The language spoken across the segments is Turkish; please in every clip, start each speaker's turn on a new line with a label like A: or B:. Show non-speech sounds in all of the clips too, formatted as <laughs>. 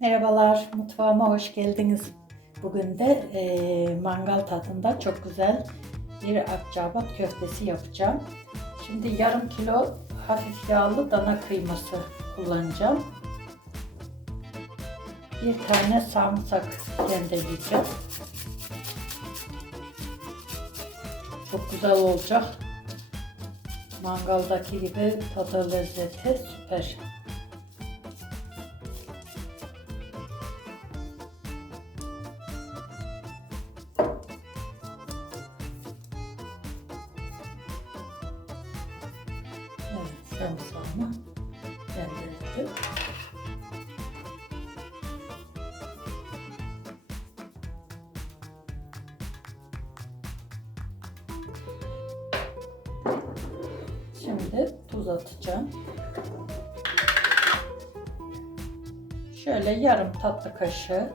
A: Merhabalar, mutfağıma hoş geldiniz. Bugün de e, mangal tadında çok güzel bir akçabat köftesi yapacağım. Şimdi yarım kilo hafif yağlı dana kıyması kullanacağım. Bir tane sarımsak rendeleyeceğim. Çok güzel olacak. Mangaldaki gibi tadı lezzeti süper. Sarımsağımı rendeledim. Şimdi tuz atacağım. Şöyle yarım tatlı kaşığı.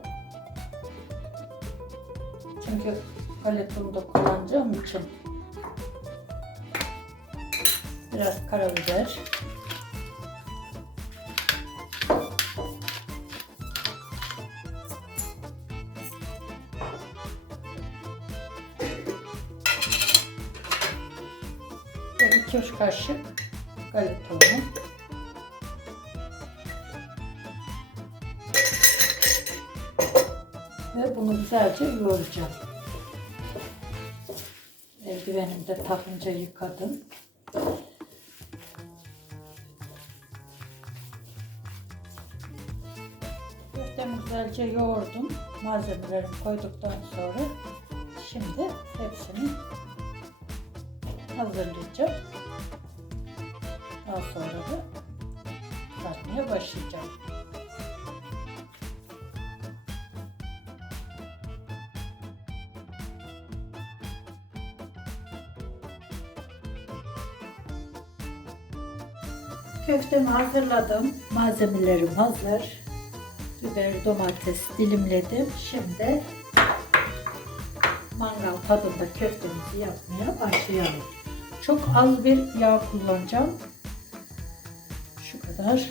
A: Çünkü paletunu da kullanacağım için biraz karabiber. Ve iki üç kaşık galeta unu. Ve bunu güzelce yoğuracağım. Eldivenimi de takınca yıkadım. Köftemi güzelce yoğurdum. Malzemelerimi koyduktan sonra şimdi hepsini hazırlayacağım. Daha sonra da kızartmaya başlayacağım. Köftemi hazırladım. Malzemelerim hazır. Biber, domates dilimledim. Şimdi mangal tadında köftemizi yapmaya başlayalım. Çok az bir yağ kullanacağım. Şu kadar.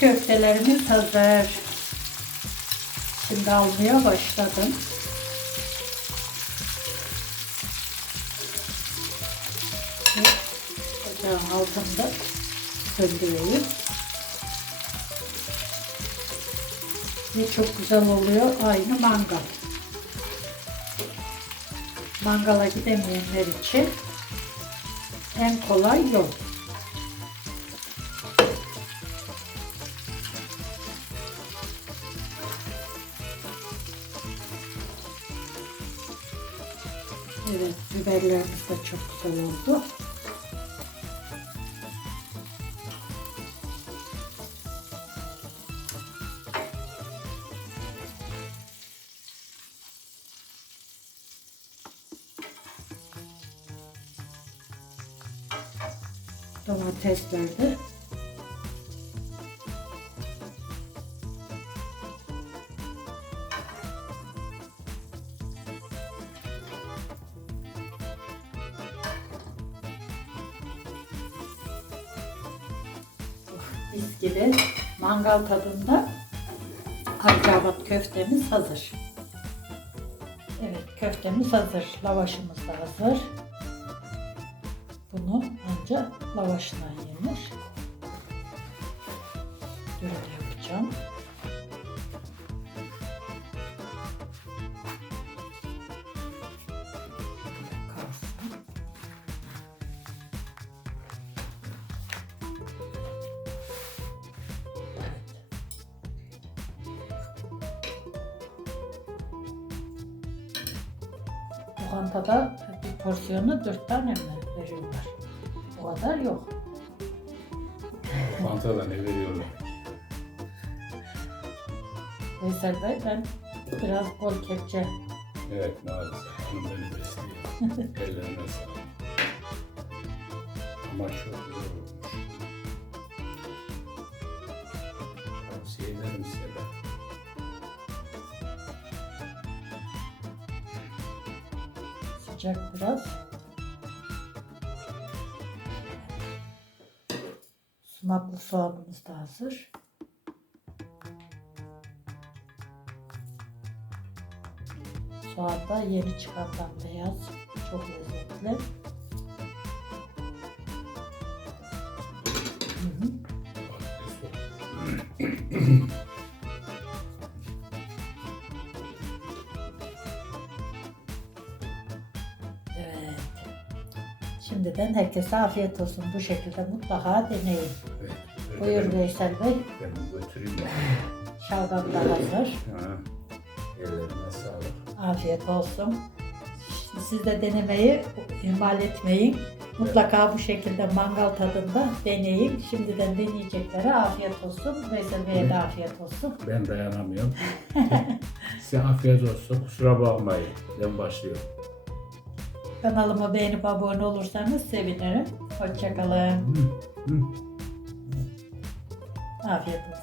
A: Köftelerimiz hazır. Şimdi almaya başladım. Ocağın altında söndüreyim. Ve çok güzel oluyor. Aynı mangal. Mangala gidemeyenler için en kolay yol. Biberlerimiz de çok güzel oldu. Domatesler de. Mis gibi mangal tadında Akçabat köftemiz hazır. Evet köftemiz hazır. Lavaşımız da hazır. Bunu ancak lavaşla yenir. Dürüm yapacağım. Lokantada bir porsiyonu dört tane mi veriyorlar? O kadar yok.
B: Lokantada ne veriyorlar?
A: Veysel Bey ben biraz bol kepçe
B: Evet maalesef hanım beni besliyor. <laughs> Ellerine sağlık. Ama çok güzel olmuş.
A: Sıcak biraz. Sumaklı soğanımız da hazır. Soğan da yeni çıkandan beyaz. Çok lezzetli. Şimdiden herkese afiyet olsun. Bu şekilde mutlaka deneyin.
B: Evet.
A: Buyur Veysel Bey.
B: Ben bunu götüreyim ben.
A: Şalgam da hazır.
B: Ha. Ellerine sağlık.
A: Afiyet olsun. Siz de denemeyi ihmal etmeyin. Mutlaka bu şekilde mangal tadında deneyin. Şimdiden deneyeceklere afiyet olsun. Veysel Bey'e de afiyet olsun.
B: Ben dayanamıyorum. <laughs> Size afiyet olsun. Kusura bakmayın. Ben başlıyorum.
A: Kanalıma beğenip abone olursanız sevinirim. Hoşçakalın. Afiyet olsun.